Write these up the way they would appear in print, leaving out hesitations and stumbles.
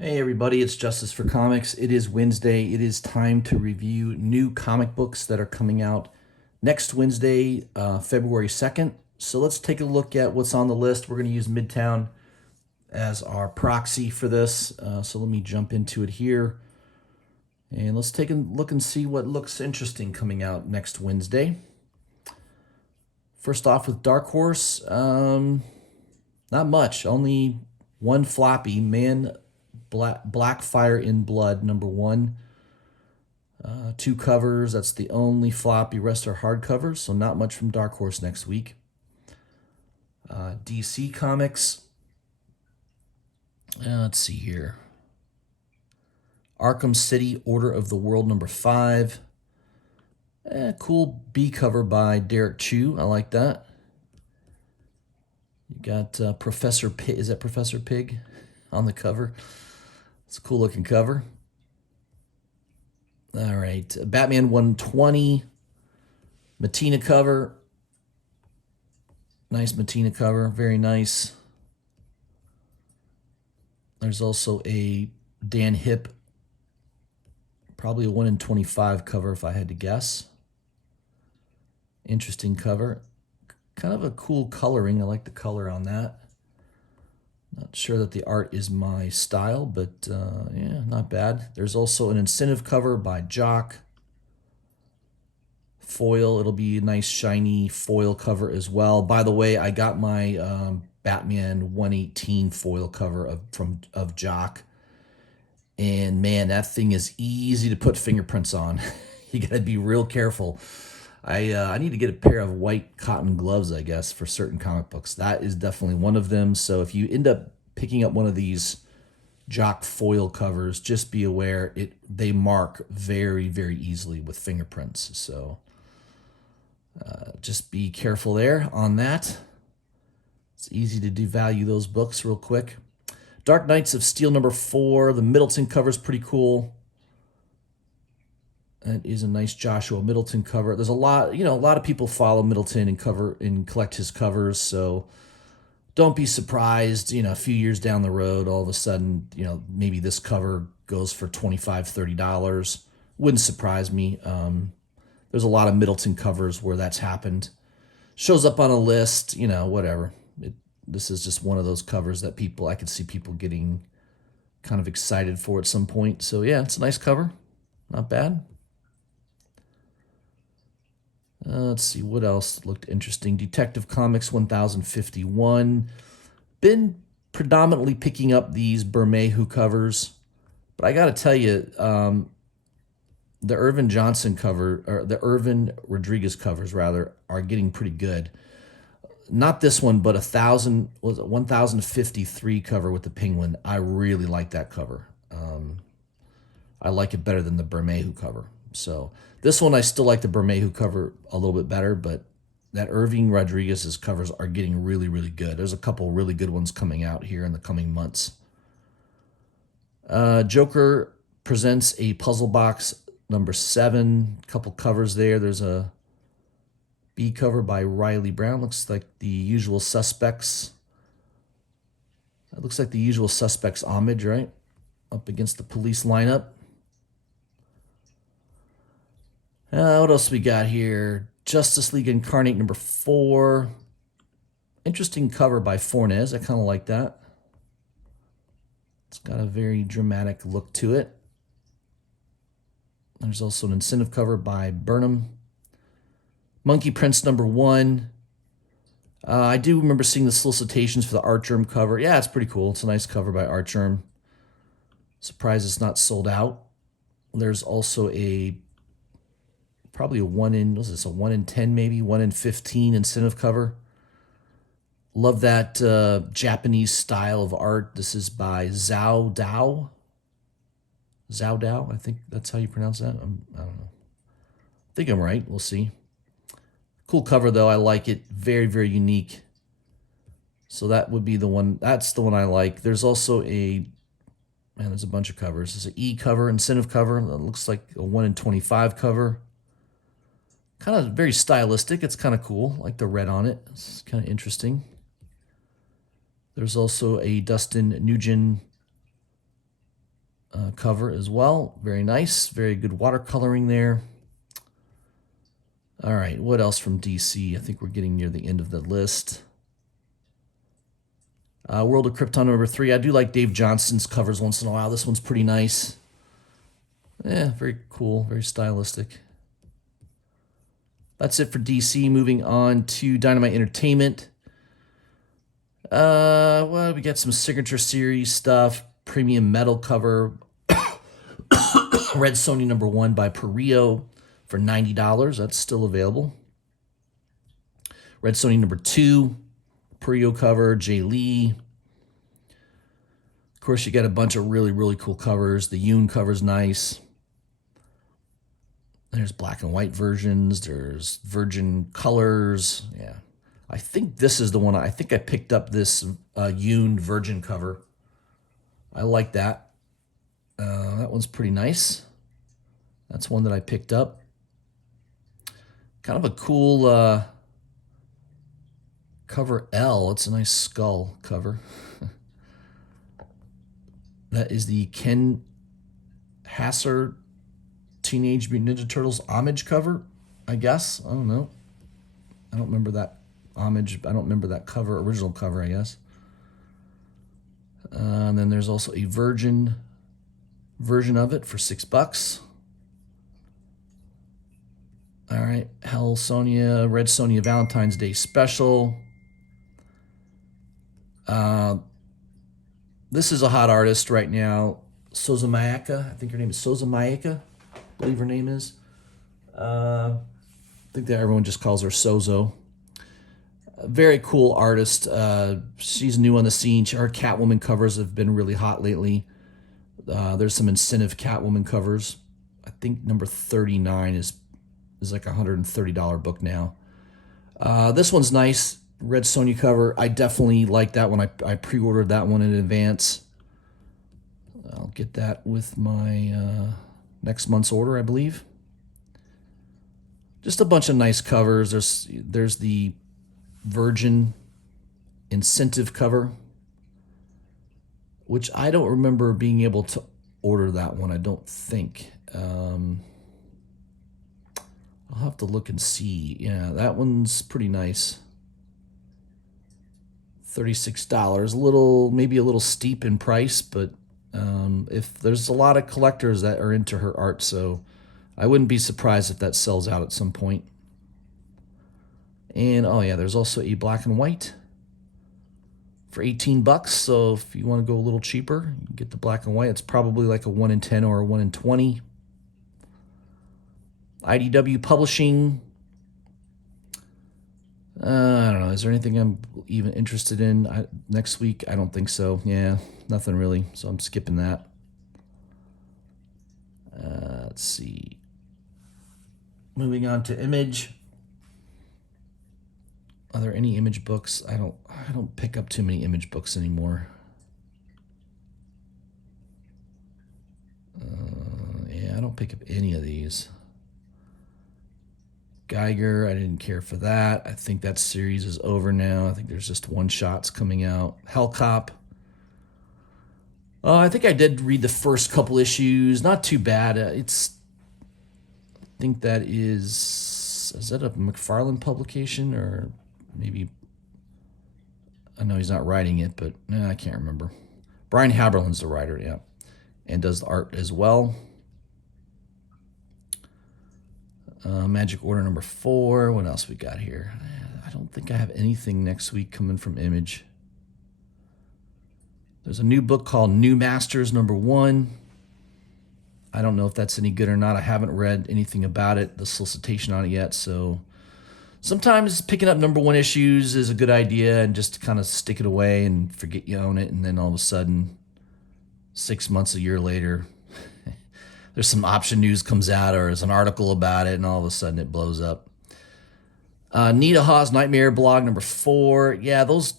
Hey everybody, it's Justice for Comics. It is Wednesday. It is time to review new comic books that are coming out next Wednesday, February 2nd. So let's take a look at what's on the list. We're going to use Midtown as our proxy for this. So let me jump into it here. And let's take a look and see what looks interesting coming out next Wednesday. First off with Dark Horse, not much. Only one floppy, Black Fire in Blood, #1. Two covers. That's the only floppy. Rest are hardcovers, so not much from Dark Horse next week. DC Comics. Let's see here. Arkham City, Order of the World #5. Cool B cover by Derek Chu. I like that. You got Professor Pig. Is that Professor Pig on the cover? It's a cool looking cover. All right. Batman 120. Mattina cover. Nice Mattina cover. Very nice. There's also a Dan Hip. Probably a 1 in 25 cover if I had to guess. Interesting cover. Kind of a cool coloring. I like the color on that. Not sure that the art is my style, but yeah, not bad. There's also an incentive cover by Jock. Foil. It'll be a nice shiny foil cover as well. By the way, I got my Batman 118 foil cover of Jock. And man, that thing is easy to put fingerprints on. You got to be real careful. I need to get a pair of white cotton gloves, I guess, for certain comic books. That is definitely one of them. So if you end up picking up one of these Jock foil covers, just be aware they mark very, very easily with fingerprints. So just be careful there on that. It's easy to devalue those books real quick. Dark Knights of Steel #4. The Middleton cover is pretty cool. That is a nice Joshua Middleton cover. There's a lot of people follow Middleton and collect his covers, so don't be surprised, a few years down the road, all of a sudden, maybe this cover goes for $25, $30. Wouldn't surprise me. There's a lot of Middleton covers where that's happened. Shows up on a list, whatever. This is just one of those covers that I could see people getting kind of excited for at some point. So yeah, it's a nice cover. Not bad. Let's see what else looked interesting. Detective Comics 1051. Been predominantly picking up these Bermejo covers, but I got to tell you, the Irvin Johnson cover, or the Irvin Rodriguez covers rather, are getting pretty good. Not this one, but 1053 cover with the Penguin. I really like that cover. I like it better than the Bermejo cover. So this one, I still like the Bermejo cover a little bit better, but that Irving Rodriguez's covers are getting really, really good. There's a couple really good ones coming out here in the coming months. Joker presents a puzzle box #7. A couple covers there. There's a B cover by Riley Brown. Looks like the Usual Suspects. It looks like the Usual Suspects homage, right? Up against the police lineup. What else we got here? Justice League Incarnate #4. Interesting cover by Fornes. I kind of like that. It's got a very dramatic look to it. There's also an incentive cover by Burnham. Monkey Prince #1. I do remember seeing the solicitations for the Artgerm cover. Yeah, it's pretty cool. It's a nice cover by Artgerm. Surprised it's not sold out. There's also probably a 1 in, was this a 1 in 10 maybe, 1 in 15 incentive cover. Love that Japanese style of art. This is by Zhao Dao. Zhao Dao, I think that's how you pronounce that. I don't know. I think I'm right. We'll see. Cool cover though. I like it. Very, very unique. So that would be the one. That's the one I like. There's also there's a bunch of covers. There's an E cover, incentive cover. That looks like a 1 in 25 cover. Kind of very stylistic. It's kind of cool. I like the red on it. It's kind of interesting. There's also a Dustin Nugent cover as well. Very nice. Very good watercoloring there. All right, what else from DC? I think we're getting near the end of the list. World of Krypton #3. I do like Dave Johnston's covers once in a while. This one's pretty nice. Yeah, very cool, very stylistic. That's it for DC. Moving on to Dynamite Entertainment. Well, we got some Signature Series stuff. Premium metal cover. Red Sonja #1 by Perio for $90. That's still available. Red Sonja #2. Perio cover. Jay Lee. Of course, you got a bunch of really, really cool covers. The Yoon cover's nice. There's black and white versions. There's virgin colors. Yeah. I think this is the one. I think I picked up this Yoon virgin cover. I like that. That one's pretty nice. That's one that I picked up. Kind of a cool cover L. It's a nice skull cover. That is the Ken Hasser Teenage Mutant Ninja Turtles homage cover, I guess. I don't know. I don't remember that homage. I don't remember that cover, original cover, I guess. And then there's also a virgin version of it for $6. All right, Sonia, Red Sonja Valentine's Day special. This is a hot artist right now, Soza Mayaka. I think her name is Soza Mayaka. I believe her name is. I think that everyone just calls her Sozo. A very cool artist. She's new on the scene. Her Catwoman covers have been really hot lately. There's some incentive Catwoman covers. I think number 39 is like a $130 book now. This one's nice. Red Sonja cover. I definitely like that one. I pre-ordered that one in advance. I'll get that with my next month's order, I believe. Just a bunch of nice covers. There's the Virgin incentive cover, which I don't remember being able to order that one. I don't think. I'll have to look and see. Yeah, that one's pretty nice. $36, maybe a little steep in price, but if there's a lot of collectors that are into her art, so I wouldn't be surprised if that sells out at some point. And oh yeah, there's also a black and white for $18. So if you want to go a little cheaper, you can get the black and white. It's probably like a 1 in 10 or a 1 in 20. IDW Publishing. I don't know. Is there anything I'm even interested in next week? I don't think so. Yeah, nothing really. So I'm skipping that. Let's see. Moving on to Image. Are there any Image books? I don't pick up too many Image books anymore. Yeah, I don't pick up any of these. Geiger, I didn't care for that. I think that series is over now. I think there's just one-shots coming out. Hellcop. I think I did read the first couple issues. Not too bad. I think that is that a McFarlane publication or maybe, I know he's not writing it, but I can't remember. Brian Haberlin's the writer, yeah, and does the art as well. Magic Order number 4. What else we got here? I don't think I have anything next week coming from Image. There's a new book called New Masters number 1. I don't know if that's any good or not. I haven't read anything about it, the solicitation on it yet. So sometimes picking up number 1 issues is a good idea and just kind of stick it away and forget you own it. And then all of a sudden, 6 months, a year later, there's some option news comes out or there's an article about it and all of a sudden it blows up. Nita Hawes Nightmare blog number 4. Yeah, those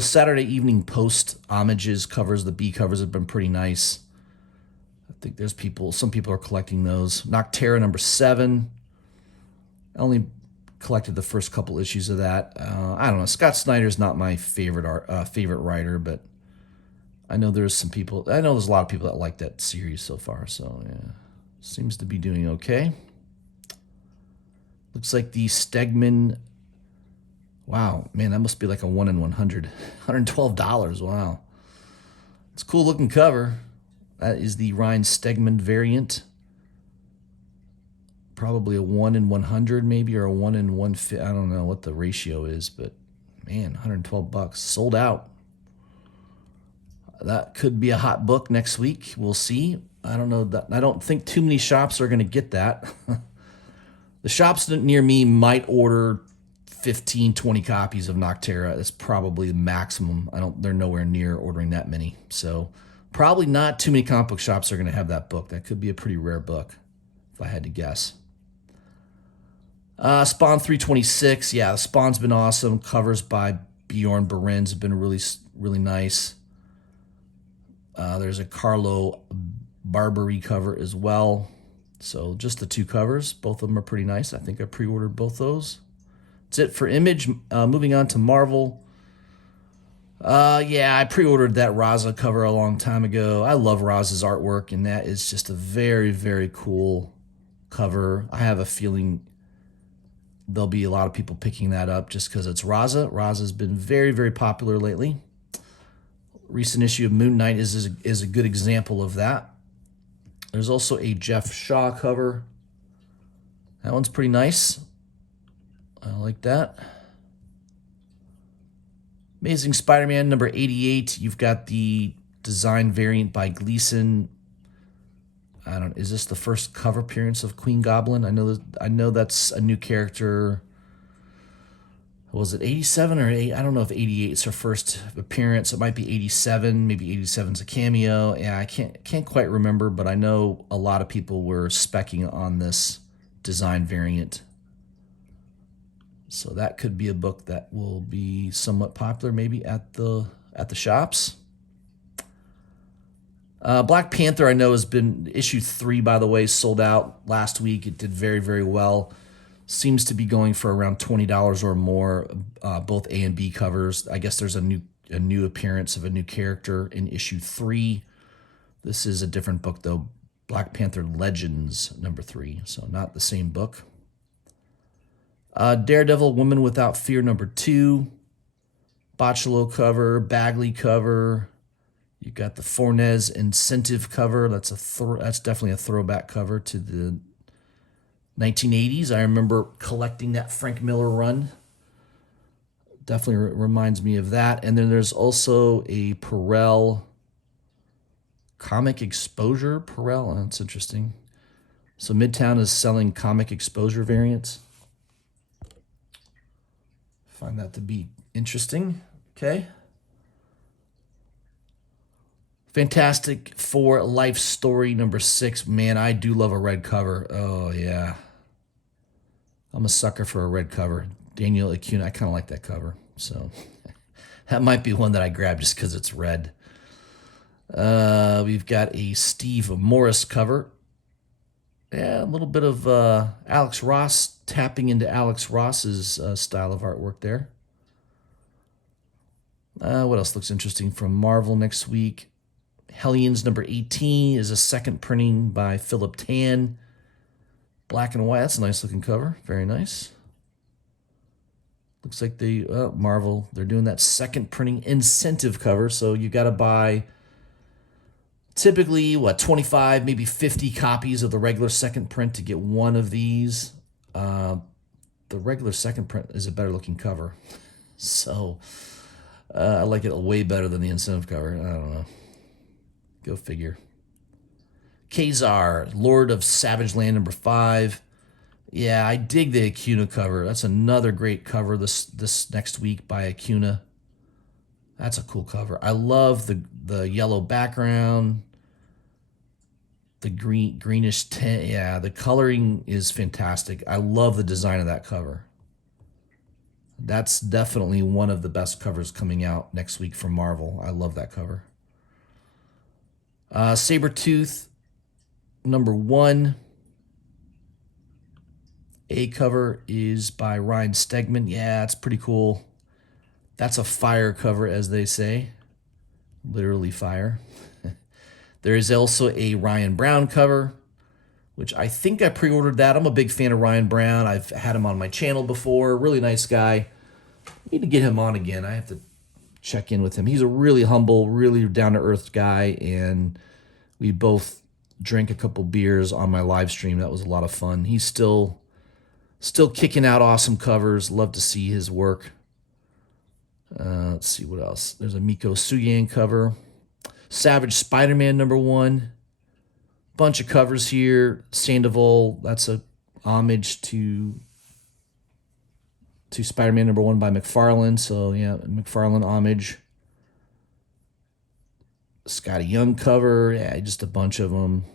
Saturday Evening Post homages covers, the B covers have been pretty nice. I think there's some people are collecting those. Noctera number 7. I only collected the first couple issues of that. I don't know. Scott Snyder's not my favorite writer, but I know there's a lot of people that like that series so far, so yeah. Seems to be doing okay. Looks like the Stegman. Wow, man, that must be like a 1 in 100. $112. Wow. It's a cool looking cover. That is the Ryan Stegman variant. Probably a 1 in 100 maybe, or a 1 in 150. I don't know what the ratio is, but man, $112. Sold out. That could be a hot book next week. We'll see. I don't know. I don't think too many shops are going to get that. The shops near me might order 15, 20 copies of Noctera. That's probably the maximum. They're nowhere near ordering that many. So probably not too many comic book shops are going to have that book. That could be a pretty rare book, if I had to guess. Spawn 326. Yeah, the Spawn's been awesome. Covers by Bjorn Berens have been really, really nice. There's a Carlo Barbary cover as well. So just the two covers. Both of them are pretty nice. I think I pre-ordered both those. That's it for Image. Moving on to Marvel. Yeah, I pre-ordered that Raza cover a long time ago. I love Raza's artwork, and that is just a very, very cool cover. I have a feeling there'll be a lot of people picking that up just because it's Raza. Raza's been very, very popular lately. Recent issue of Moon Knight is a good example of that. There's also a Jeff Shaw cover. That one's pretty nice. I like that. Amazing Spider-Man number 88. You've got the design variant by Gleason. Is this the first cover appearance of Queen Goblin? I know that's a new character. Was it 87 or 8? I don't know if 88 is her first appearance. It might be 87. Maybe 87 is a cameo. Yeah, I can't quite remember, but I know a lot of people were specking on this design variant. So that could be a book that will be somewhat popular maybe at the shops. Black Panther, I know, has been issue 3, by the way, sold out last week. It did very, very well. Seems to be going for around $20 or more, both A and B covers. I guess there's a new appearance of a new character in issue 3. This is a different book, though. Black Panther Legends number 3, so not the same book. Daredevil Woman Without Fear number 2. Bocciolo cover, Bagley cover. You got the Fornes Incentive cover. That's definitely a throwback cover to the 1980s. I remember collecting that Frank Miller run. Definitely reminds me of that. And then there's also a Perel comic exposure. Perel, that's interesting. So Midtown is selling comic exposure variants. Find that to be interesting. Okay. Fantastic Four Life Story number 6. Man, I do love a red cover. Oh, yeah. I'm a sucker for a red cover. Daniel Acuna, I kind of like that cover. So that might be one that I grab just because it's red. We've got a Steve Morris cover. Yeah, a little bit of Alex Ross, tapping into Alex Ross's style of artwork there. What else looks interesting from Marvel next week? Hellions number 18 is a second printing by Philip Tan. Black and white. That's a nice looking cover. Very nice. Looks like Marvel, they're doing that second printing incentive cover. So you got to buy typically, 25, maybe 50 copies of the regular second print to get one of these. The regular second print is a better looking cover. So I like it way better than the incentive cover. I don't know. Go figure. Kazar, Lord of Savage Land number 5. Yeah, I dig the Acuna cover. That's another great cover this next week by Acuna. That's a cool cover. I love the yellow background, the greenish tint. Yeah, the coloring is fantastic. I love the design of that cover. That's definitely one of the best covers coming out next week from Marvel. I love that cover. Sabretooth, number 1. A cover is by Ryan Stegman. Yeah, it's pretty cool. That's a fire cover, as they say. Literally fire. There is also a Ryan Brown cover, which I think I pre-ordered that. I'm a big fan of Ryan Brown. I've had him on my channel before. Really nice guy. Need to get him on again. I have to check in with him. He's a really humble, really down-to-earth guy, and we both drank a couple beers on my live stream. That was a lot of fun. He's still kicking out awesome covers. Love to see his work. Let's see what else. There's a Miko Suyan cover. Savage Spider-Man #1. Bunch of covers here. Sandoval, that's a homage to Spider-Man #1 by McFarlane. So yeah, McFarlane homage. Scotty Young cover. Yeah, just a bunch of them.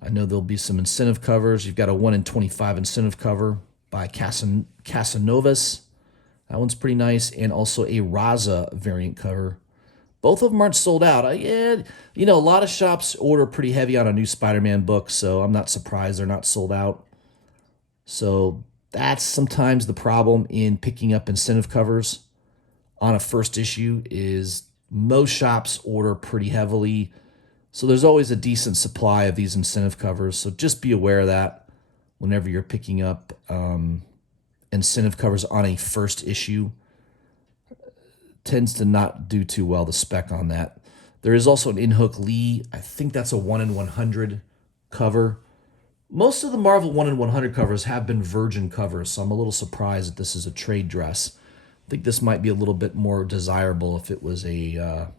I know there'll be some incentive covers. You've got a 1 in 25 incentive cover by Casanovas. That one's pretty nice. And also a Raza variant cover. Both of them aren't sold out. A lot of shops order pretty heavy on a new Spider-Man book, so I'm not surprised they're not sold out. So that's sometimes the problem in picking up incentive covers on a first issue is most shops order pretty heavily. So there's always a decent supply of these incentive covers. So just be aware of that whenever you're picking up incentive covers on a first issue. Tends to not do too well, the spec on that. There is also an In-Hook Lee. I think that's a 1 in 100 cover. Most of the Marvel 1 in 100 covers have been virgin covers, so I'm a little surprised that this is a trade dress. I think this might be a little bit more desirable if it was a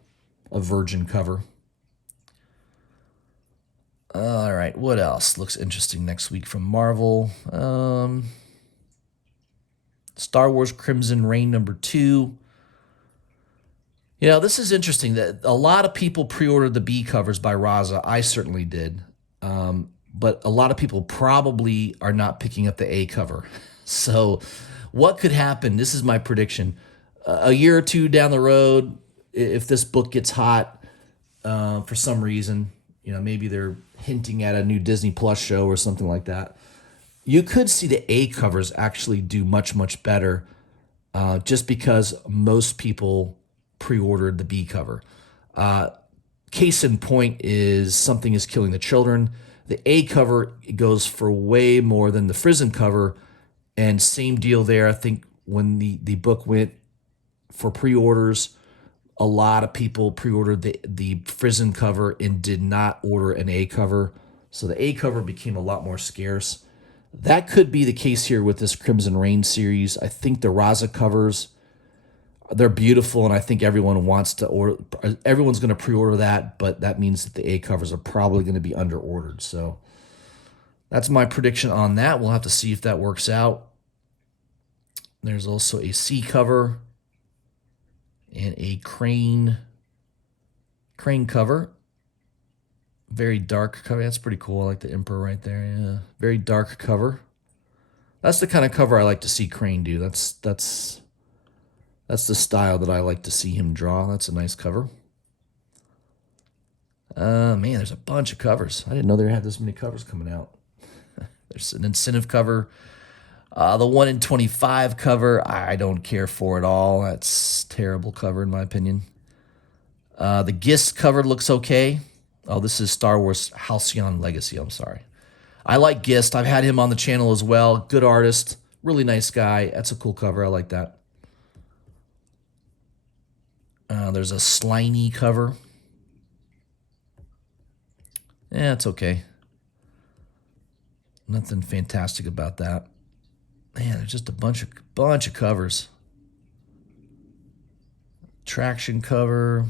virgin cover. All right, what else looks interesting next week from Marvel? Star Wars Crimson Reign #2. This is interesting that a lot of people pre-ordered the B covers by Raza. I certainly did. But a lot of people probably are not picking up the A cover. So what could happen? This is my prediction. A year or two down the road, if this book gets hot for some reason, maybe they're hinting at a new Disney Plus show or something like that, you could see the A covers actually do much, much better just because most people pre-ordered the B cover. Case in point is Something is Killing the Children. The A cover goes for way more than the Frism cover, and same deal there. I think when the book went for pre-orders, a lot of people pre-ordered the Frism cover and did not order an A cover, so the A cover became a lot more scarce. That could be the case here with this Crimson Reign series. I think the Raza covers, they're beautiful, and I think everyone wants to order. Everyone's going to pre-order that, but that means that the A covers are probably going to be under-ordered. So that's my prediction on that. We'll have to see if that works out. There's also a C cover and a crane cover. Very dark cover. That's pretty cool. I like the Emperor right there. Yeah, very dark cover. That's the kind of cover I like to see Crane do. That's the style that I like to see him draw. That's a nice cover. Man, there's a bunch of covers. I didn't know they had this many covers coming out. There's an incentive cover. The 1 in 25 cover, I don't care for at all. That's a terrible cover in my opinion. The Gist cover looks okay. Oh, this is Star Wars Halcyon Legacy. I'm sorry. I like Gist. I've had him on the channel as well. Good artist. Really nice guy. That's a cool cover. I like that. There's a Slimy cover. Yeah, it's okay. Nothing fantastic about that. Man, there's just a bunch of covers. Traction cover.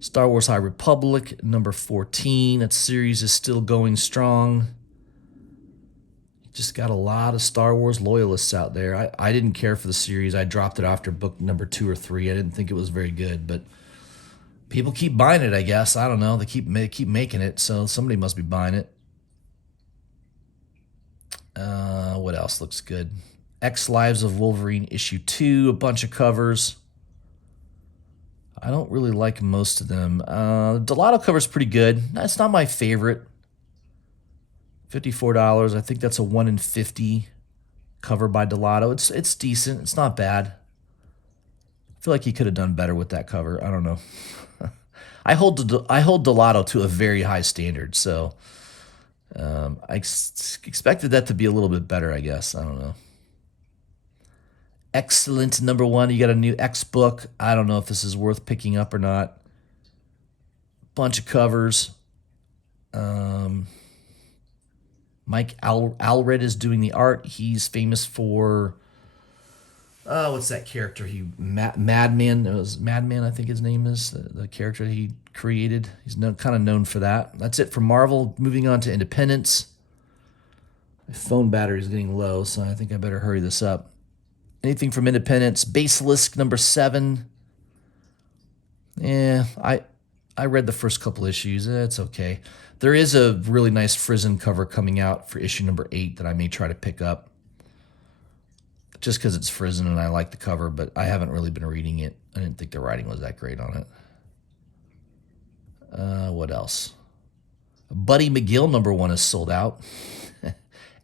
Star Wars High Republic, #14. That series is still going strong. Just got a lot of Star Wars loyalists out there. I didn't care for the series. I dropped it after book #2 or 3. I didn't think it was very good, but people keep buying it, I guess. I don't know. They keep making it, so somebody must be buying it. What else looks good? X Lives of Wolverine issue 2, a bunch of covers. I don't really like most of them. Delato cover's pretty good. That's not my favorite. $54. I think that's a 1 in 50 cover by Delato. It's decent. It's not bad. feel like he could have done better with that cover. I don't know. I hold Delato to a very high standard, so I expected that to be a little bit better, I guess. I don't know. Excellent #1. You got a new X book. I don't know if this is worth picking up or not. Bunch of covers. Mike Allred is doing the art. He's famous for what's that character? Madman. It was Madman, I think his name is the character he created. He's kind of known for that. That's it for Marvel. Moving on to Independence. My phone battery is getting low, so I think I better hurry this up. Anything from Independence? Basilisk #7. Yeah, I read the first couple issues. It's okay. There is a really nice Frizzen cover coming out for issue #8 that I may try to pick up. Just because it's Frizzen and I like the cover, but I haven't really been reading it. I didn't think the writing was that great on it. What else? Buddy McGill #1 is sold out.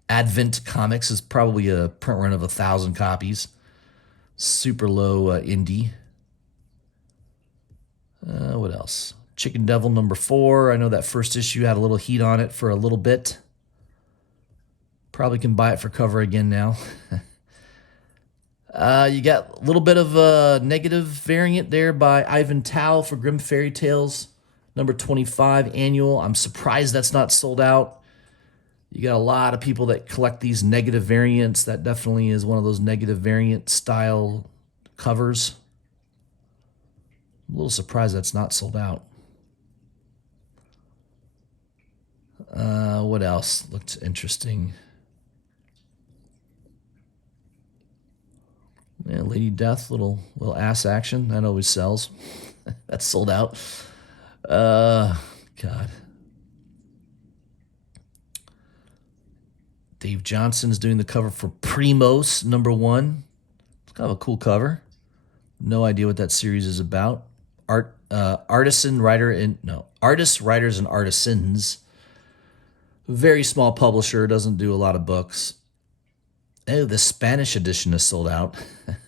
Advent Comics is probably a print run of 1,000 copies. Super low indie. What else? Chicken Devil #4. I know that first issue had a little heat on it for a little bit. Probably can buy it for cover again now. You got a little bit of a negative variant there by Ivan Tao for Grim Fairy Tales #25 annual. I'm surprised that's not sold out. You got a lot of people that collect these negative variants. That definitely is one of those negative variant style covers. I'm a little surprised that's not sold out. What else looked interesting? Yeah, Lady Death, little ass action. That always sells. That's sold out. God. Dave Johnson's doing the cover for Primos #1. It's kind of a cool cover. No idea what that series is about. Artists, Writers, and Artisans. Very small publisher, doesn't do a lot of books. Oh, the Spanish edition is sold out.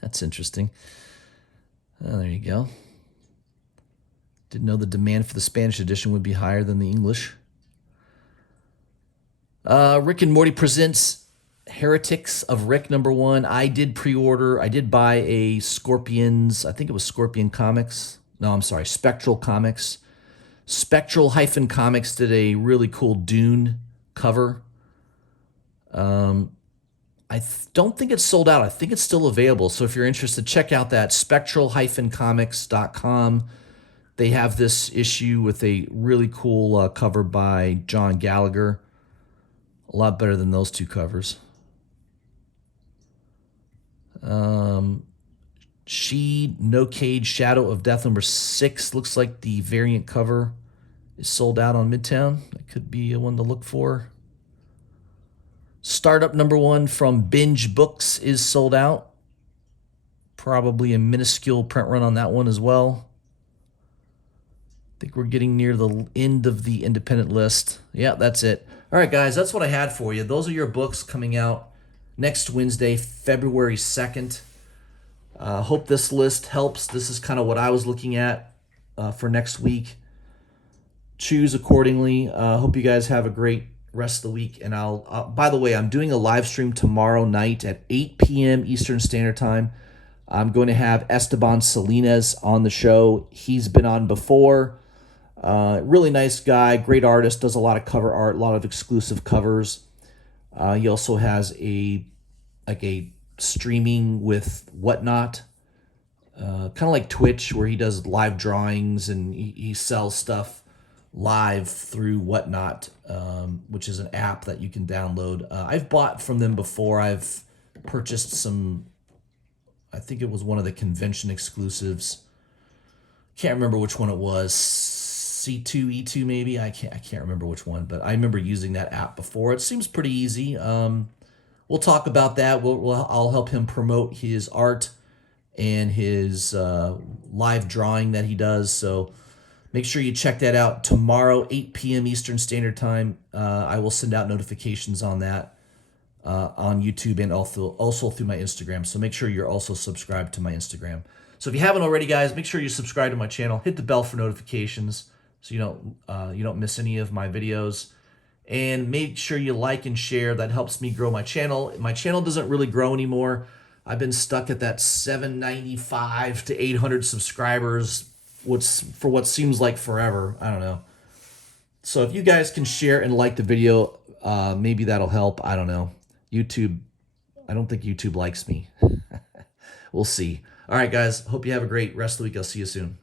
That's interesting. Oh, there you go. Didn't know the demand for the Spanish edition would be higher than the English. Rick and Morty presents Heretics of Rick #1. I did pre-order. I did buy a Scorpions. I think it was Scorpion Comics. No, I'm sorry, Spectral Comics. Spectral-Comics did a really cool Dune cover. I don't think it's sold out. I think it's still available. So if you're interested, check out that spectral-comics.com. They have this issue with a really cool cover by John Gallagher. A lot better than those two covers. She, No Cage, Shadow of Death #6. Looks like the variant cover is sold out on Midtown. That could be a one to look for. Startup #1 from Binge Books is sold out. Probably a minuscule print run on that one as well. I think we're getting near the end of the independent list. Yeah, that's it. All right, guys, that's what I had for you. Those are your books coming out next Wednesday, February 2nd. Hope this list helps. This is kind of what I was looking at for next week. Choose accordingly. Hope you guys have a great rest of the week. And by the way, I'm doing a live stream tomorrow night at 8 p.m. Eastern Standard Time. I'm going to have Esteban Salinas on the show. He's been on before. Really nice guy, great artist, does a lot of cover art, a lot of exclusive covers. He also has a streaming with Whatnot, kind of like Twitch, where he does live drawings and he sells stuff live through Whatnot, which is an app that you can download. I've bought from them before. I've purchased some, I think it was one of the convention exclusives. Can't remember which one it was. C2E2 maybe. I can't remember which one, but I remember using that app before. It seems pretty easy. We'll talk about that. I'll help him promote his art and his live drawing that he does. So make sure you check that out tomorrow, 8 p.m. Eastern Standard Time. I will send out notifications on that on YouTube and also through my Instagram. So make sure you're also subscribed to my Instagram. So if you haven't already, guys, make sure you subscribe to my channel. Hit the bell for notifications so you don't miss any of my videos. And make sure you like and share. That helps me grow my channel. My channel doesn't really grow anymore. I've been stuck at that 795 to 800 subscribers, for what seems like forever. I don't know. So if you guys can share and like the video, maybe that'll help. I don't know. YouTube, I don't think YouTube likes me. We'll see. All right, guys. Hope you have a great rest of the week. I'll see you soon.